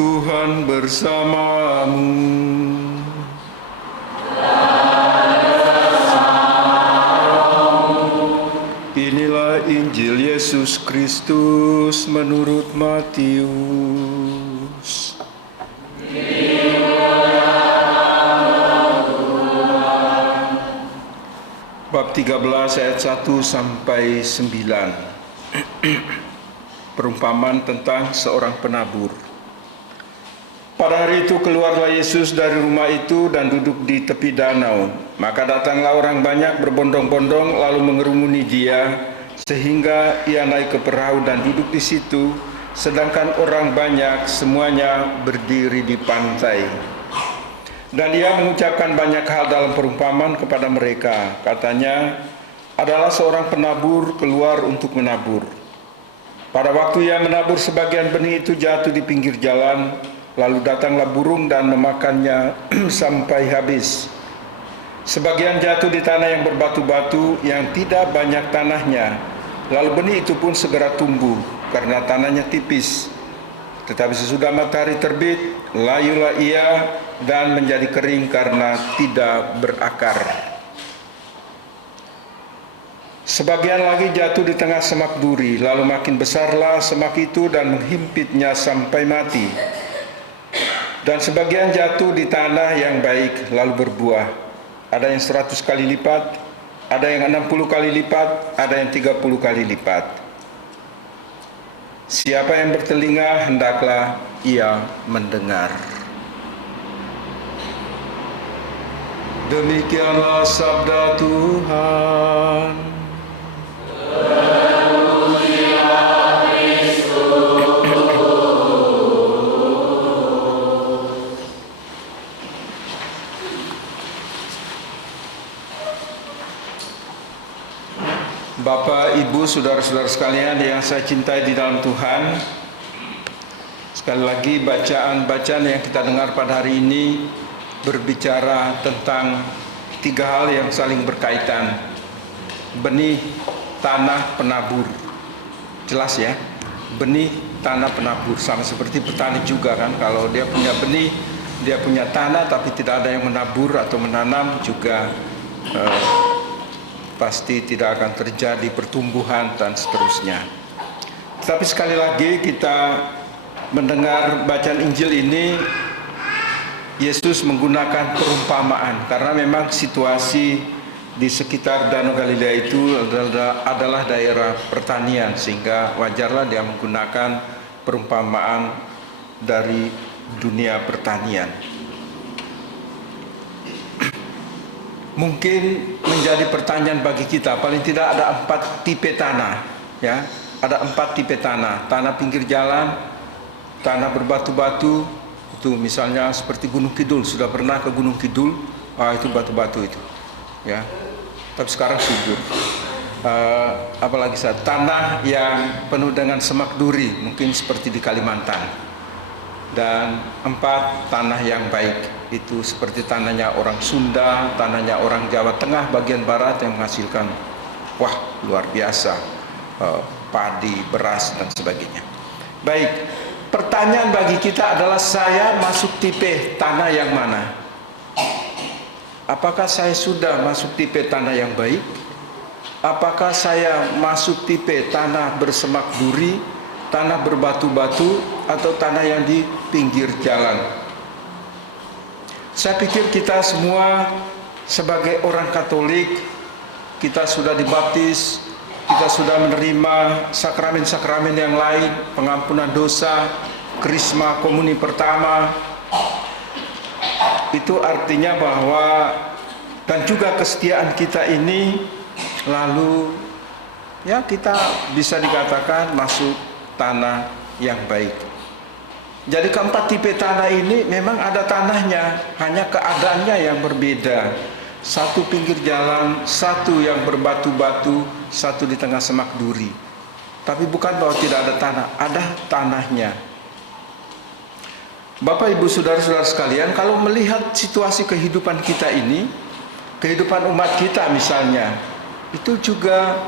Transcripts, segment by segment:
Tuhan bersamamu. Inilah Injil Yesus Kristus menurut Matius. Bab 13 ayat 1 sampai 9. Perumpamaan tentang seorang penabur. Pada hari itu keluarlah Yesus dari rumah itu dan duduk di tepi danau. Maka datanglah orang banyak berbondong-bondong lalu mengerumuni dia, sehingga ia naik ke perahu dan duduk di situ, sedangkan orang banyak semuanya berdiri di pantai. Dan ia mengucapkan banyak hal dalam perumpamaan kepada mereka. Katanya, adalah seorang penabur keluar untuk menabur. Pada waktu ia menabur, sebagian benih itu jatuh di pinggir jalan, lalu datanglah burung dan memakannya sampai habis. Sebagian jatuh di tanah yang berbatu-batu, yang tidak banyak tanahnya, lalu benih itu pun segera tumbuh, karena tanahnya tipis. Tetapi sesudah matahari terbit, layulah ia dan menjadi kering karena tidak berakar. Sebagian lagi jatuh di tengah semak duri, lalu makin besarlah semak itu dan menghimpitnya sampai mati. Dan sebagian jatuh di tanah yang baik, lalu berbuah. Ada yang 100 kali lipat, ada yang 60 kali lipat, ada yang 30 kali lipat. Siapa yang bertelinga, hendaklah ia mendengar. Demikianlah sabda Tuhan. Bapak, Ibu, saudara-saudara sekalian yang saya cintai di dalam Tuhan, sekali lagi bacaan-bacaan yang kita dengar pada hari ini berbicara tentang tiga hal yang saling berkaitan. Benih, tanah, penabur. Jelas ya, benih, tanah, penabur. Sama seperti petani juga kan, kalau dia punya benih, dia punya tanah tapi tidak ada yang menabur atau menanam juga pasti tidak akan terjadi pertumbuhan dan seterusnya. Tetapi sekali lagi kita mendengar bacaan Injil ini, Yesus menggunakan perumpamaan karena memang situasi di sekitar Danau Galilea itu adalah daerah pertanian, sehingga wajarlah dia menggunakan perumpamaan dari dunia pertanian. Mungkin menjadi pertanyaan bagi kita, paling tidak ada 4 tipe tanah, ya. Ada 4 tipe tanah. Tanah pinggir jalan, tanah berbatu-batu, itu misalnya seperti Gunung Kidul. Sudah pernah ke Gunung Kidul? Itu batu-batu itu, ya. Tapi sekarang subur. Apalagi tanah yang penuh dengan semak duri, mungkin seperti di Kalimantan. Dan 4 tanah yang baik. Itu seperti tanahnya orang Sunda, tanahnya orang Jawa Tengah bagian barat yang menghasilkan luar biasa, padi, beras dan sebagainya. Baik, pertanyaan bagi kita adalah, saya masuk tipe tanah yang mana? Apakah saya sudah masuk tipe tanah yang baik? Apakah saya masuk tipe tanah bersemak duri, tanah berbatu-batu, atau tanah yang di pinggir jalan? Saya pikir kita semua sebagai orang Katolik, kita sudah dibaptis, kita sudah menerima sakramen-sakramen yang lain, pengampunan dosa, krisma komuni pertama. Itu artinya bahwa, dan juga kesetiaan kita ini, lalu ya kita bisa dikatakan masuk tanah yang baik. Jadi keempat tipe tanah ini memang ada tanahnya, hanya keadaannya yang berbeda. Satu pinggir jalan, satu yang berbatu-batu, satu di tengah semak duri. Tapi bukan bahwa tidak ada tanah, ada tanahnya. Bapak, Ibu, saudara-saudara sekalian, kalau melihat situasi kehidupan kita ini, kehidupan umat kita misalnya, itu juga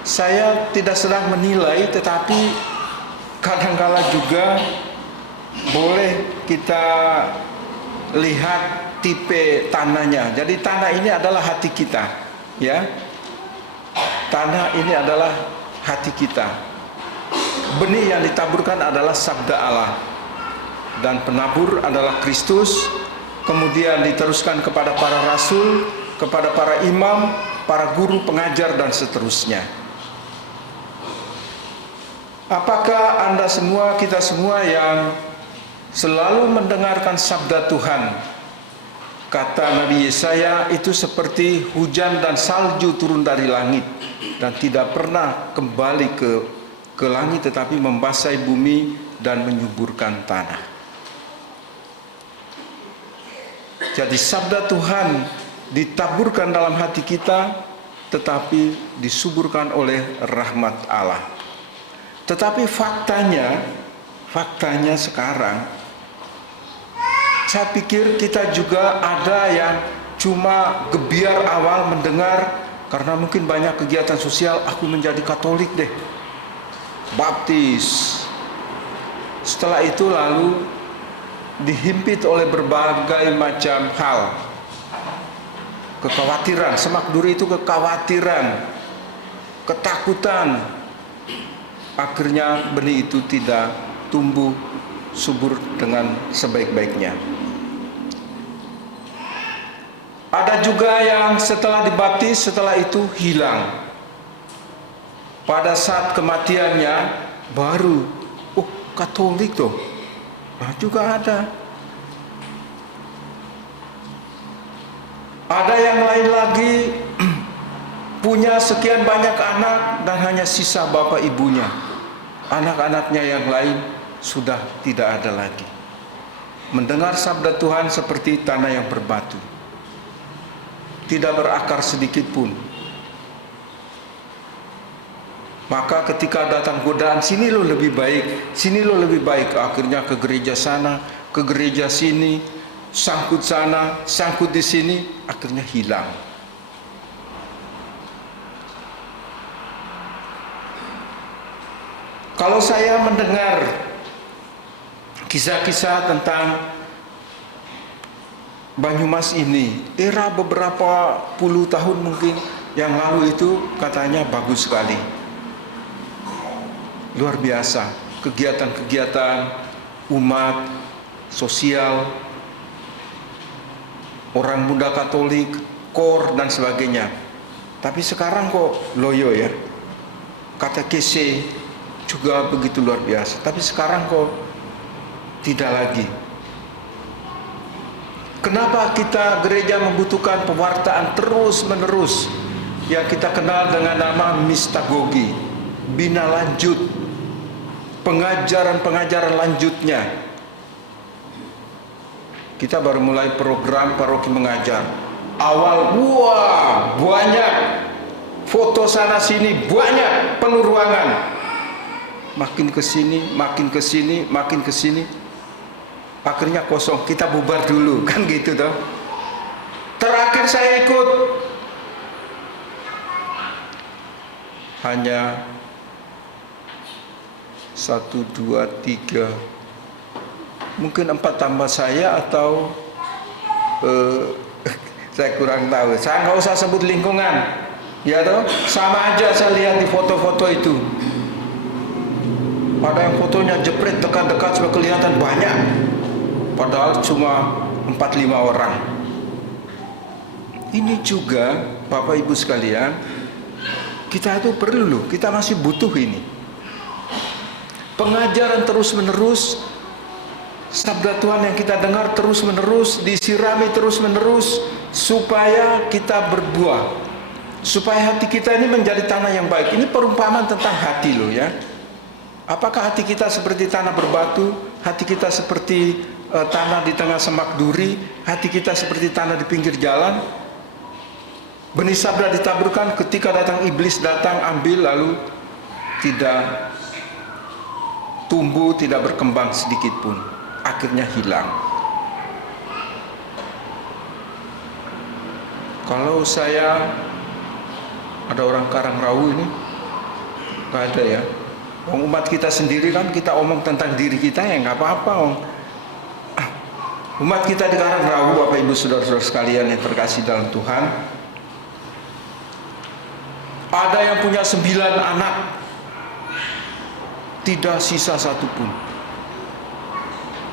saya tidak sedang menilai, tetapi kadangkala juga boleh kita lihat tipe tanahnya. Jadi tanah ini adalah hati kita, ya. Tanah ini adalah hati kita. Benih yang ditaburkan adalah sabda Allah, dan penabur adalah Kristus. Kemudian diteruskan kepada para rasul, kepada para imam, para guru, pengajar, dan seterusnya. Apakah Anda semua, kita semua yang selalu mendengarkan sabda Tuhan? Kata Nabi Yesaya, itu seperti hujan dan salju turun dari langit dan tidak pernah kembali ke langit, tetapi membasahi bumi dan menyuburkan tanah. Jadi sabda Tuhan ditaburkan dalam hati kita, tetapi disuburkan oleh rahmat Allah. Tetapi faktanya sekarang, saya pikir kita juga ada yang cuma gebiar awal mendengar, karena mungkin banyak kegiatan sosial, aku menjadi Katolik deh, Baptis. Setelah itu lalu dihimpit oleh berbagai macam hal. Kekhawatiran, semak duri itu kekhawatiran, ketakutan. Akhirnya benih itu tidak tumbuh subur dengan sebaik-baiknya. Ada juga yang setelah dibaptis, setelah itu hilang. Pada saat kematiannya baru, oh Katolik tuh. Nah, juga ada. Ada yang lain lagi punya sekian banyak anak dan hanya sisa bapak ibunya. Anak-anaknya yang lain sudah tidak ada lagi. Mendengar sabda Tuhan seperti tanah yang berbatu, tidak berakar sedikit pun. Maka ketika datang godaan, sini lo lebih baik, sini lo lebih baik, akhirnya ke gereja sana, ke gereja sini, sangkut sana, sangkut di sini, akhirnya hilang. Kalau saya mendengar kisah-kisah tentang Banyumas ini, era beberapa puluh tahun mungkin yang lalu itu katanya bagus sekali. Luar biasa, kegiatan-kegiatan umat, sosial, orang muda Katolik, KOR dan sebagainya. Tapi sekarang kok loyo ya, katekese juga begitu luar biasa. Tapi sekarang kok tidak lagi. Kenapa kita gereja membutuhkan pewartaan terus-menerus yang kita kenal dengan nama mistagogi, bina lanjut, pengajaran-pengajaran lanjutnya. Kita baru mulai program paroki mengajar. Awal, wah banyak, foto sana sini banyak, penuh ruangan. Makin ke sini, makin ke sini, makin ke sini, akhirnya kosong. Kita bubar dulu, kan gitu toh. Terakhir saya ikut hanya 1, 2, 3, mungkin 4 tambah saya atau saya kurang tahu. Saya nggak usah sebut lingkungan, ya toh. Sama aja saya lihat di foto-foto itu. Ada yang fotonya jepret dekat-dekat sudah kelihatan banyak, padahal cuma 4-5 orang. Ini juga Bapak Ibu sekalian, kita itu perlu, kita masih butuh ini. Pengajaran terus-menerus, sabda Tuhan yang kita dengar terus-menerus, disirami terus-menerus, supaya kita berbuah, supaya hati kita ini menjadi tanah yang baik. Ini perumpamaan tentang hati loh ya. Apakah hati kita seperti tanah berbatu, hati kita seperti tanah di tengah semak duri, hati kita seperti tanah di pinggir jalan? Benih sabda ditaburkan, ketika datang iblis, datang ambil, lalu tidak tumbuh, tidak berkembang sedikit pun, akhirnya hilang. Kalau saya, ada orang Karangrawu ini, nggak ada ya, Umat kita sendiri kan kita omong tentang diri kita ya nggak apa-apa. Umat kita di Karangrawu, Bapak Ibu Saudara-saudara sekalian yang terkasih dalam Tuhan, ada yang punya 9 anak, tidak sisa satupun.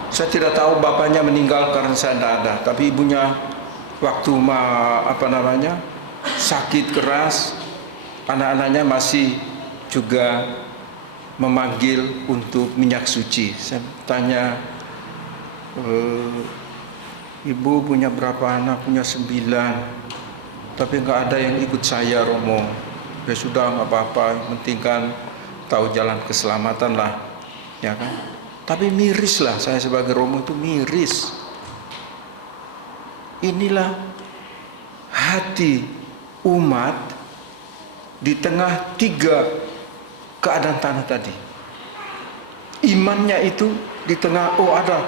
Saya tidak tahu bapaknya meninggal karena saya tidak ada, tapi ibunya waktu sakit keras, anak-anaknya masih juga memanggil untuk minyak suci. Saya tanya, ibu punya berapa anak? Punya 9, tapi nggak ada yang ikut saya, Romo. Ya sudah, nggak apa-apa, yang penting kan tahu jalan keselamatan lah, ya kan? Tapi miris lah, saya sebagai Romo itu miris. Inilah hati umat di tengah 3 keadaan tanah tadi. Imannya itu di tengah, ada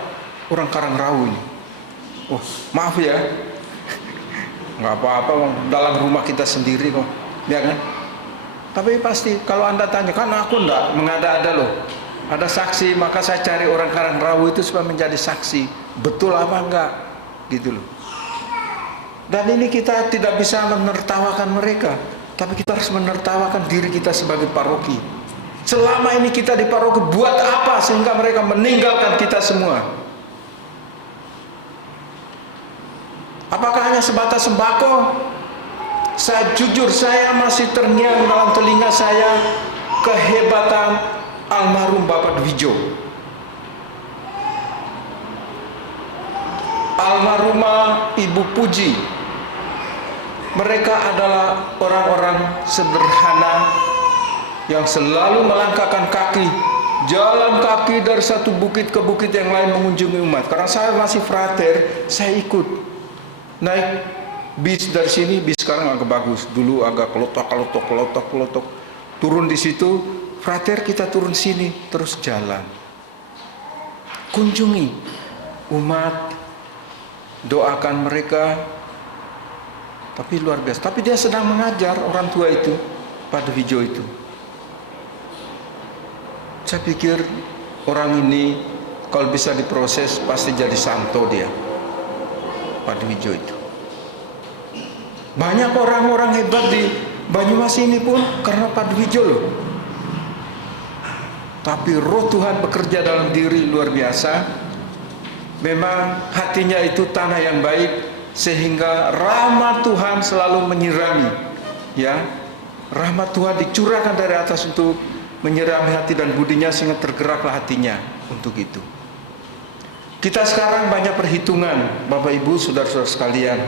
orang Karangrawu ini. Maaf ya, nggak apa-apa, dalam rumah kita sendiri kok, ya kan? Tapi pasti kalau Anda tanya, kan aku enggak mengada-ada loh. Ada saksi, maka saya cari orang Karangrawu itu supaya menjadi saksi. Betul apa enggak? Gitu loh. Dan ini kita tidak bisa menertawakan mereka, tapi kita harus menertawakan diri kita sebagai paroki. Selama ini kita di paroki buat apa sehingga mereka meninggalkan kita semua? Apakah hanya sebatas sembako? Saya jujur, saya masih terngiang dalam telinga saya kehebatan almarhum Bapak Dwijo, almarhumah Ibu Puji. Mereka adalah orang-orang sederhana yang selalu melangkahkan kaki, jalan kaki dari satu bukit ke bukit yang lain mengunjungi umat. Karena saya masih frater, saya ikut naik bis dari sini. Bis sekarang agak bagus, dulu agak kelotok. Turun di situ, frater, kita turun sini, terus jalan, kunjungi umat, doakan mereka. Tapi luar biasa. Tapi dia sedang mengajar orang tua itu, Pak Dwijo itu. Saya pikir orang ini kalau bisa diproses pasti jadi santo dia, Pak Dwijo itu. Banyak orang-orang hebat di Banyumas ini pun karena Pak Dwijo loh. Tapi roh Tuhan bekerja dalam diri luar biasa. Memang hatinya itu tanah yang baik, sehingga rahmat Tuhan selalu menyirami, ya. Rahmat Tuhan dicurahkan dari atas untuk menyirami hati dan budinya, sehingga tergeraklah hatinya untuk itu. Kita sekarang banyak perhitungan, Bapak Ibu, saudara-saudara sekalian.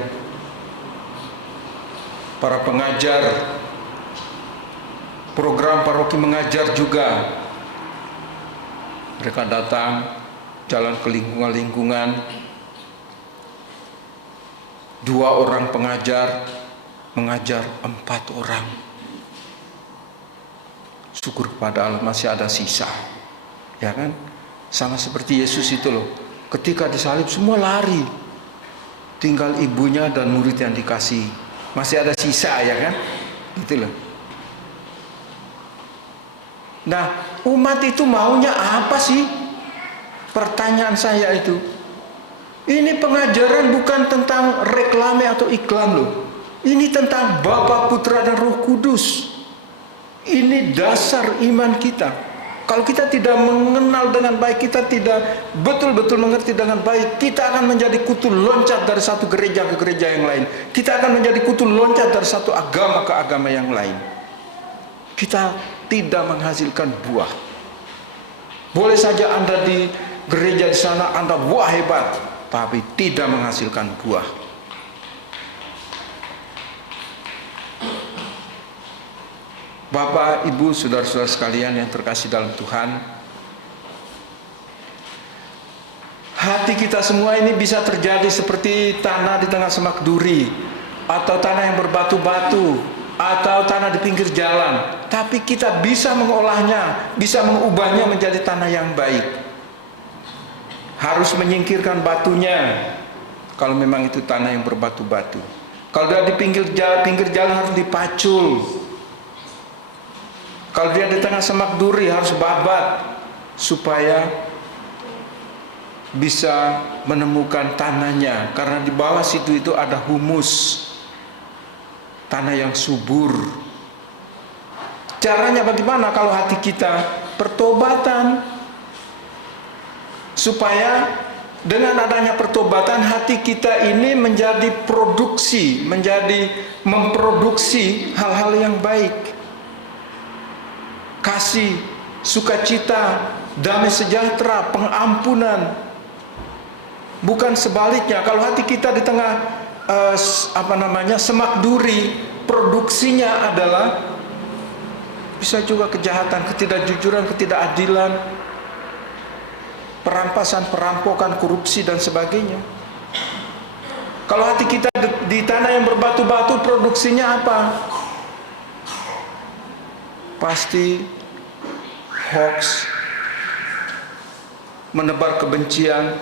Para pengajar, program paroki mengajar juga. Mereka datang, jalan ke lingkungan-lingkungan. 2 orang pengajar mengajar 4 orang. Syukur kepada Allah masih ada sisa, ya kan? Sama seperti Yesus itu loh, ketika disalib semua lari, tinggal ibunya dan murid yang dikasih, masih ada sisa, ya kan? Gitu loh. Nah, umat itu maunya apa sih? Pertanyaan saya itu. Ini pengajaran bukan tentang reklame atau iklan loh. Ini tentang Bapa, Putra dan Roh Kudus. Ini dasar iman kita. Kalau kita tidak mengenal dengan baik, kita tidak betul-betul mengerti dengan baik, kita akan menjadi kutu loncat dari satu gereja ke gereja yang lain. Kita akan menjadi kutu loncat dari satu agama ke agama yang lain. Kita tidak menghasilkan buah. Boleh saja Anda di gereja di sana, Anda wah hebat, tapi tidak menghasilkan buah. Bapak, Ibu, saudara-saudara sekalian yang terkasih dalam Tuhan, hati kita semua ini bisa terjadi seperti tanah di tengah semak duri, atau tanah yang berbatu-batu, atau tanah di pinggir jalan. Tapi kita bisa mengolahnya, bisa mengubahnya menjadi tanah yang baik. Harus menyingkirkan batunya kalau memang itu tanah yang berbatu-batu. Kalau dia di pinggir jalan harus dipacul. Kalau dia di tengah semak duri harus babat supaya bisa menemukan tanahnya, karena di bawah situ itu ada humus, tanah yang subur. Caranya bagaimana? Kalau hati kita pertobatan, supaya dengan adanya pertobatan hati kita ini menjadi memproduksi hal-hal yang baik, kasih, sukacita, damai sejahtera, pengampunan. Bukan sebaliknya. Kalau hati kita di tengah semak duri, produksinya adalah bisa juga kejahatan, ketidakjujuran, ketidakadilan, perampasan, perampokan, korupsi dan sebagainya. Kalau hati kita di tanah yang berbatu-batu, produksinya apa? Pasti hoax, menebar kebencian,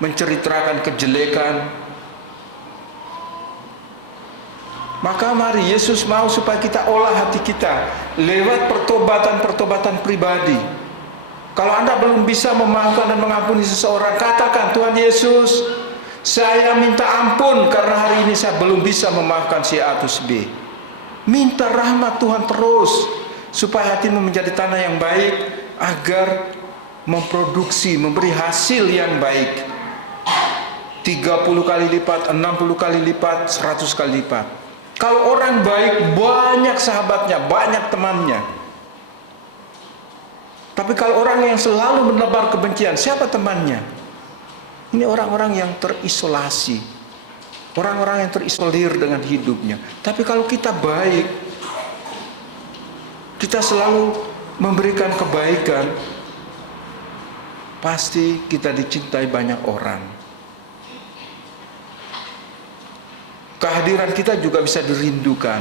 menceritakan kejelekan. Maka mari Yesus mau supaya kita olah hati kita lewat pertobatan pribadi. Kalau Anda belum bisa memaafkan dan mengampuni seseorang, katakan, Tuhan Yesus, saya minta ampun karena hari ini saya belum bisa memaafkan si A atau si B. Minta rahmat Tuhan terus supaya hatimu menjadi tanah yang baik, agar memproduksi, memberi hasil yang baik. 30 kali lipat, 60 kali lipat, 100 kali lipat. Kalau orang baik, banyak sahabatnya, banyak temannya. Tapi kalau orang yang selalu menebar kebencian, siapa temannya? Ini orang-orang yang terisolasi, orang-orang yang terisolir dengan hidupnya. Tapi kalau kita baik, kita selalu memberikan kebaikan, pasti kita dicintai banyak orang. Kehadiran kita juga bisa dirindukan.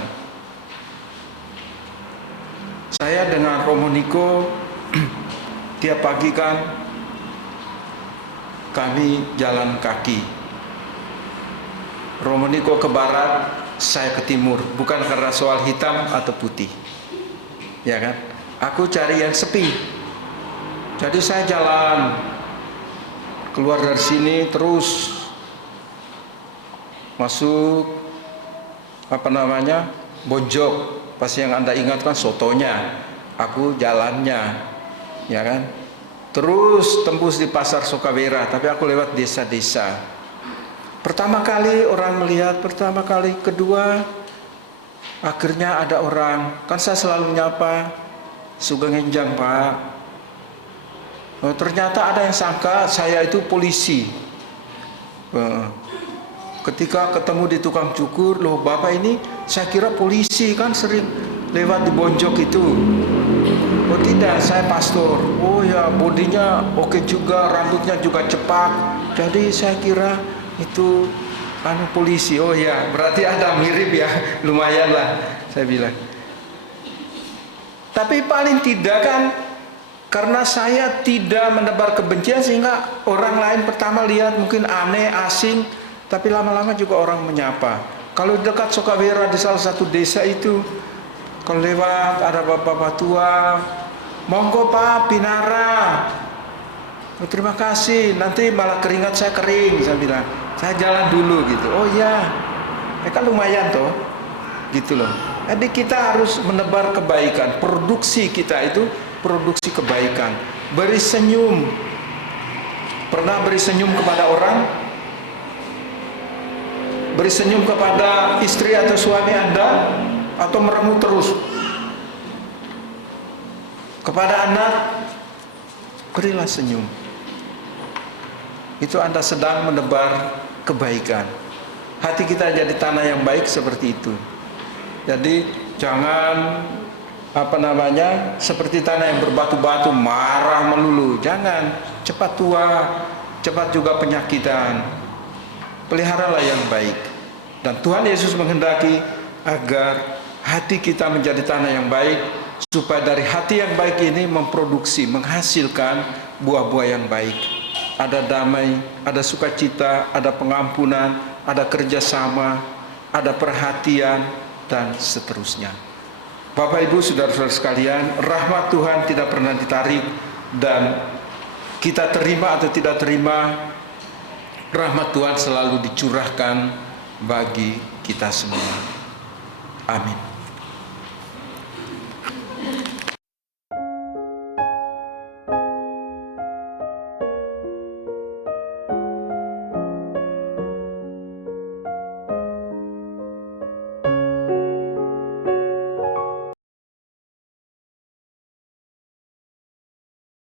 Saya dengan Romo Niko tiap pagi kan kami jalan kaki. Romo Niko ke barat, saya ke timur. Bukan karena soal hitam atau putih, ya kan? Aku cari yang sepi. Jadi saya jalan keluar dari sini terus masuk Bonjok. Pasti yang Anda ingat kan sotonya. Aku jalannya, ya kan? Terus tembus di pasar Sokawera, tapi aku lewat desa-desa. Pertama kali orang melihat, pertama kali, kedua, akhirnya ada orang. Kan saya selalu menyapa, Sugeng Enjang Pak. Oh, ternyata ada yang sangka saya itu polisi. Ketika ketemu di tukang cukur, loh Bapak ini saya kira polisi, kan sering lewat di Bonjok itu. Oh tidak, saya pastor. Oh ya, bodinya oke juga, rambutnya juga cepat. Jadi saya kira itu polisi. Oh ya, berarti ada mirip ya, lumayan lah saya bilang. Tapi paling tidak kan, karena saya tidak menebar kebencian sehingga orang lain pertama lihat mungkin aneh, asing. Tapi lama-lama juga orang menyapa. Kalau dekat Sokawera di salah satu desa itu, kalau lewat ada bapak-bapak tua, monggo Pak Pinara. Oh, terima kasih. Nanti malah keringat saya kering, saya bilang. Saya jalan dulu gitu. Oh iya, kan lumayan toh, gitu loh. Jadi kita harus menebar kebaikan. Produksi kita itu produksi kebaikan. Beri senyum. Pernah beri senyum kepada orang? Beri senyum kepada istri atau suami Anda, atau merengut terus? Kepada anak, berilah senyum. Itu Anda sedang menebar kebaikan. Hati kita jadi tanah yang baik seperti itu. Jadi jangan seperti tanah yang berbatu-batu, marah melulu. Jangan, cepat tua, cepat juga penyakitan. Peliharalah yang baik. Dan Tuhan Yesus menghendaki agar hati kita menjadi tanah yang baik, supaya dari hati yang baik ini memproduksi, menghasilkan buah-buah yang baik. Ada damai, ada sukacita, ada pengampunan, ada kerjasama, ada perhatian, dan seterusnya. Bapak Ibu saudara-saudara sekalian, rahmat Tuhan tidak pernah ditarik, dan kita terima atau tidak terima, rahmat Tuhan selalu dicurahkan bagi kita semua. Amin.